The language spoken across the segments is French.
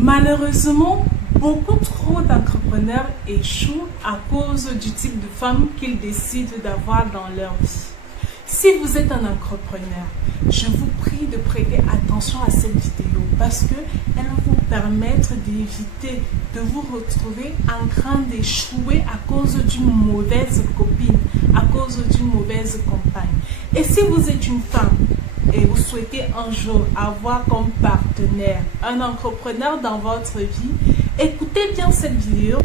Malheureusement, beaucoup trop d'entrepreneurs échouent à cause du type de femme qu'ils décident d'avoir dans leur vie. Si vous êtes un entrepreneur, je vous prie de prêter attention à cette vidéo parce qu'elle va vous permettre d'éviter de vous retrouver en train d'échouer à cause d'une mauvaise copine, à cause d'une mauvaise compagne. Et si vous êtes une femme et vous souhaitez un jour avoir comme partenaire un entrepreneur dans votre vie, écoutez bien cette vidéo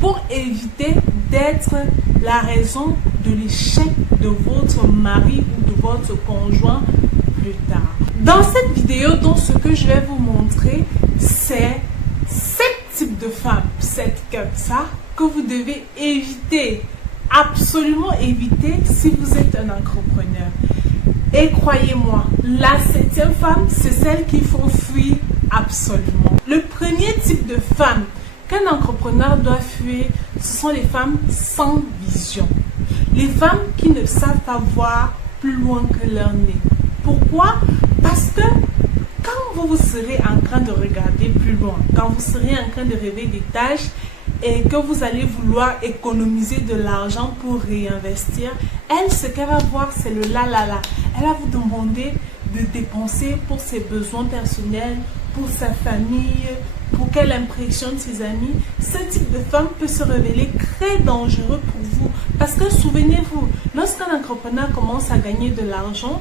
pour éviter d'être la raison de l'échec de votre mari ou de votre conjoint plus tard. Dans cette vidéo, donc, ce que je vais vous montrer, c'est 7 types de femmes, 7 comme ça, que vous devez éviter, absolument éviter si vous êtes un entrepreneur. Et croyez-moi, la 7e femme, c'est celle qu'il faut fuir absolument. Le premier type de femme qu'un entrepreneur doit fuir, ce sont les femmes sans vision. Les femmes qui ne savent pas voir plus loin que leur nez. Pourquoi? Parce que quand vous serez en train de regarder plus loin, quand vous serez en train de rêver des tâches et que vous allez vouloir économiser de l'argent pour réinvestir, elle, ce qu'elle va voir, c'est le la. Elle va vous demander de dépenser pour ses besoins personnels, pour sa famille, pour qu'elle impressionne ses amis. Ce type de femme peut se révéler très dangereux pour vous. Parce que souvenez-vous, lorsqu'un entrepreneur commence à gagner de l'argent,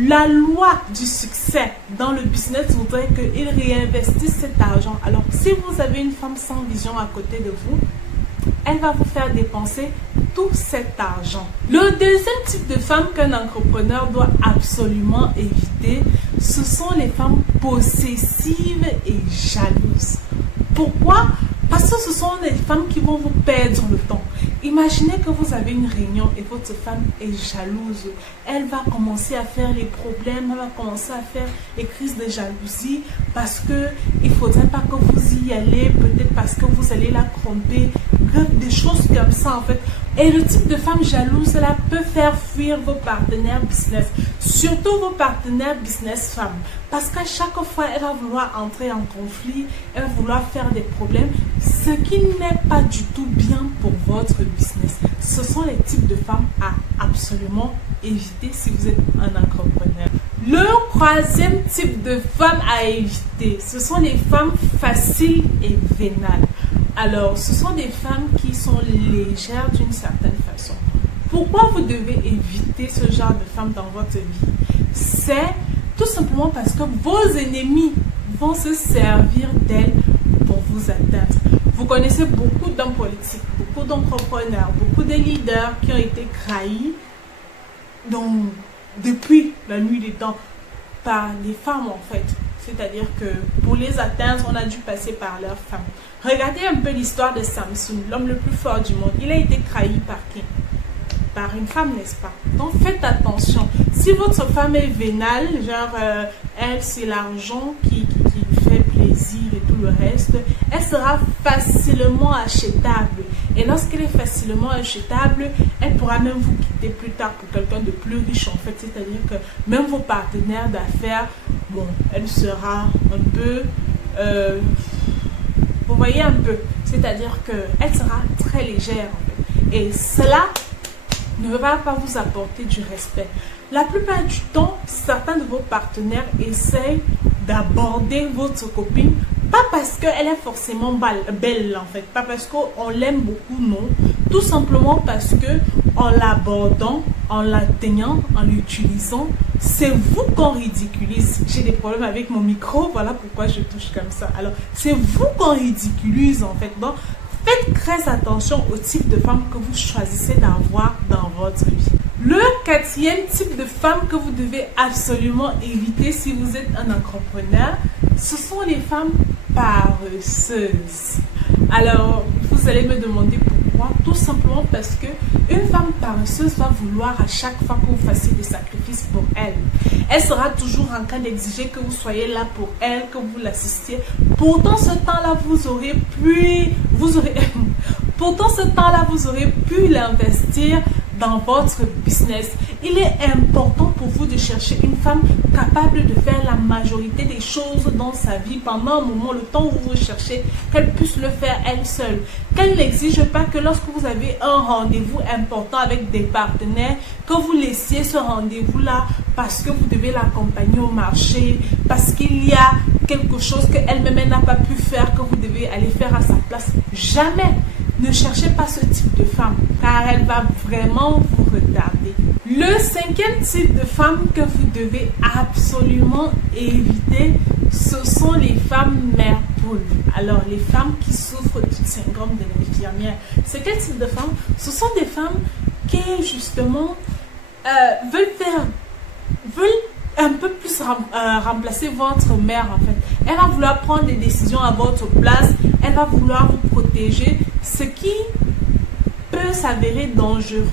la loi du succès dans le business voudrait qu'il réinvestisse cet argent. Alors, si vous avez une femme sans vision à côté de vous, elle va vous faire dépenser tout cet argent. Le deuxième type de femme qu'un entrepreneur doit absolument éviter, ce sont les femmes possessives et jalouses. Pourquoi? Parce que ce sont les femmes qui vont vous perdre le temps. Imaginez que vous avez une réunion et votre femme est jalouse. Elle va commencer à faire les problèmes, elle va commencer à faire les crises de jalousie parce que il ne faudrait pas que vous y allez, peut-être parce que vous allez la tromper, des choses comme ça en fait. Et le type de femme jalouse, cela peut faire fuir vos partenaires business, surtout vos partenaires business femmes. Parce qu'à chaque fois, elle va vouloir entrer en conflit, elle va vouloir faire des problèmes, ce qui n'est pas du tout bien pour votre business. Ce sont les types de femmes à absolument éviter si vous êtes un entrepreneur. Le troisième type de femme à éviter, ce sont les femmes faciles et vénales. Alors, ce sont des femmes qui sont légères d'une certaine façon. Pourquoi vous devez éviter ce genre de femmes dans votre vie? C'est tout simplement parce que vos ennemis vont se servir d'elles pour vous atteindre. Vous connaissez beaucoup d'hommes politiques, beaucoup d'entrepreneurs, beaucoup de leaders qui ont été trahis depuis la nuit des temps par les femmes en fait. C'est-à-dire que pour les atteindre, on a dû passer par leurs femmes. Regardez un peu l'histoire de Samson, l'homme le plus fort du monde. Il a été trahi par qui? Par une femme, n'est-ce pas? Donc faites attention. Si votre femme est vénale, genre elle c'est l'argent qui lui fait plaisir et tout le reste, elle sera facilement achetable. Et lorsqu'elle est facilement achetable, elle pourra même vous quitter plus tard pour quelqu'un de plus riche en fait. C'est-à-dire que même vos partenaires d'affaires, bon, elle sera un peu... vous voyez un peu, c'est-à-dire qu'elle sera très légère en fait. Et cela ne va pas vous apporter du respect. La plupart du temps, certains de vos partenaires essayent d'aborder votre copine, pas parce qu'elle est forcément belle en fait, pas parce qu'on l'aime beaucoup, non. Tout simplement parce que en l'abordant, en l'atteignant, en l'utilisant, c'est vous qu'on ridiculise. J'ai des problèmes avec mon micro, voilà pourquoi je touche comme ça. Alors, c'est vous qu'on ridiculise en fait. Donc, faites très attention au type de femme que vous choisissez d'avoir dans votre vie. Le quatrième type de femme que vous devez absolument éviter si vous êtes un entrepreneur, ce sont les femmes paresseuses. Alors, vous allez me demander pourquoi. Tout simplement parce que une femme paresseuse va vouloir à chaque fois que vous fassiez des sacrifices pour elle. Elle sera toujours en train d'exiger que vous soyez là pour elle, que vous l'assistiez. Pourtant, ce temps-là, vous aurez pu l'investir dans votre business. Il est important pour vous de chercher une femme capable de faire la majorité des choses dans sa vie pendant un moment, le temps où vous recherchez, qu'elle puisse le faire elle seule. Qu'elle n'exige pas que lorsque vous avez un rendez-vous important avec des partenaires, que vous laissiez ce rendez-vous-là parce que vous devez l'accompagner au marché, parce qu'il y a quelque chose qu'elle-même n'a pas pu faire, que vous devez aller faire à sa place. Jamais! Ne cherchez pas ce type de femme, car elle va vraiment vous retarder. Le cinquième type de femme que vous devez absolument éviter, ce sont les femmes mères poules. Alors, les femmes qui souffrent du syndrome de l'infirmière. C'est quel type de femmes? Ce sont des femmes qui, justement, veulent un peu plus remplacer votre mère, en fait. Elle va vouloir prendre des décisions à votre place. Elle va vouloir vous protéger, ce qui peut s'avérer dangereux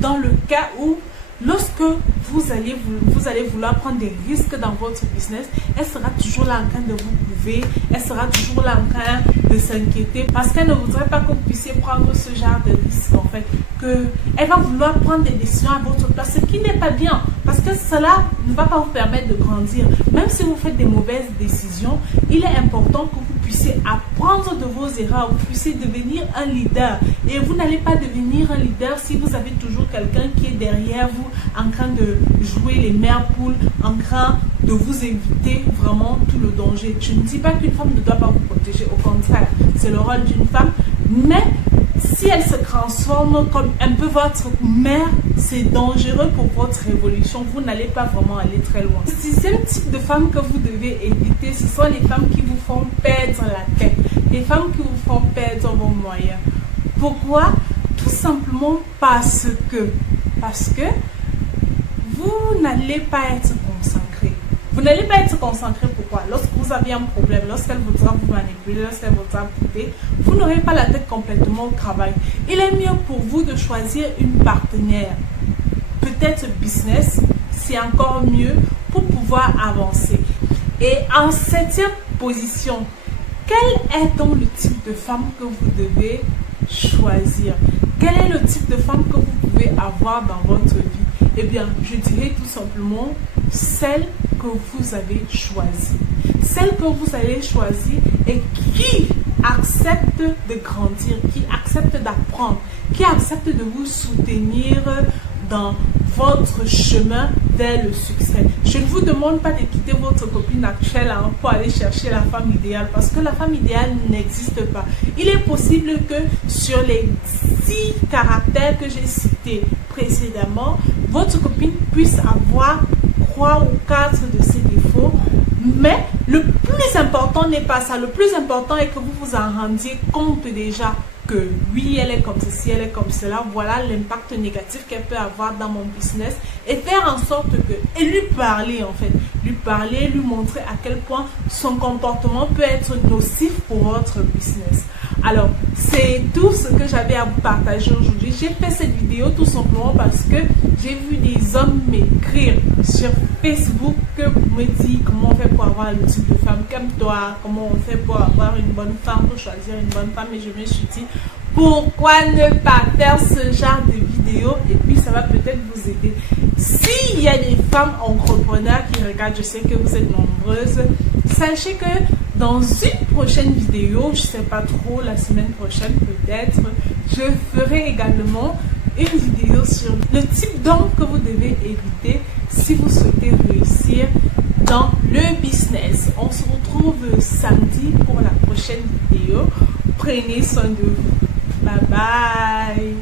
dans le cas où, lorsque vous allez vouloir prendre des risques dans votre business, elle sera toujours là en train de vous prouver, elle sera toujours là en train de s'inquiéter parce qu'elle ne voudrait pas que vous puissiez prendre ce genre de risque, en fait. Elle va vouloir prendre des décisions à votre place, ce qui n'est pas bien parce que cela ne va pas vous permettre de grandir. Même si vous faites des mauvaises décisions, il est important que vous puissiez apprendre de vos erreurs, vous puissiez devenir un leader. Et vous n'allez pas devenir un leader si vous avez toujours quelqu'un qui est derrière vous en train de jouer les mères poules, en train de vous éviter vraiment tout le danger. Je ne dis pas qu'une femme ne doit pas vous protéger, au contraire, c'est le rôle d'une femme, mais si elle se transforme comme un peu votre mère, c'est dangereux pour votre évolution. Vous n'allez pas vraiment aller très loin. Le sixième type de femme que vous devez éviter, ce sont les femmes qui vous font perdre la tête. Les femmes qui vous font perdre vos moyens. Pourquoi? Tout simplement parce que vous n'allez pas être concentré. Vous n'allez pas être concentré, pourquoi? Lorsque vous avez un problème, lorsqu'elle voudra vous manipuler, lorsqu'elle voudra bouder, vous n'aurez pas la tête complètement au travail. Il est mieux pour vous de choisir une partenaire, peut-être business, c'est encore mieux pour pouvoir avancer. Et en septième position, quel est donc le type de femme que vous devez choisir? Quel est le type de femme que vous pouvez avoir dans votre vie? Eh bien, je dirais tout simplement celle que vous avez choisie. Celle que vous allez choisir et qui accepte de grandir, qui accepte d'apprendre, qui accepte de vous soutenir dans votre chemin vers le succès. Je ne vous demande pas de quitter votre copine actuelle pour aller chercher la femme idéale parce que la femme idéale n'existe pas. Il est possible que sur les 6 caractères que j'ai cités précédemment, votre copine puisse avoir 3 ou 4 de ses défauts, mais le plus important n'est pas ça. Le plus important est que vous vous en rendiez compte déjà que oui, elle est comme ceci, elle est comme cela, voilà l'impact négatif qu'elle peut avoir dans mon business et faire en sorte que, et lui parler en fait, lui parler, lui montrer à quel point son comportement peut être nocif pour votre business. Alors, c'est tout ce que j'avais à vous partager aujourd'hui. J'ai fait cette vidéo tout simplement parce que j'ai vu des hommes m'écrire sur Facebook pour me dire comment on fait pour avoir le type de femme comme toi, comment on fait pour avoir une bonne femme, pour choisir une bonne femme. Et je me suis dit, pourquoi ne pas faire ce genre de vidéo et puis ça va peut-être vous aider. S'il y a des femmes entrepreneurs qui regardent, je sais que vous êtes nombreuses, sachez que dans une prochaine vidéo, je ne sais pas trop, la semaine prochaine peut-être, je ferai également une vidéo sur le type d'homme que vous devez éviter si vous souhaitez réussir dans le business. On se retrouve samedi pour la prochaine vidéo. Prenez soin de vous. Bye bye.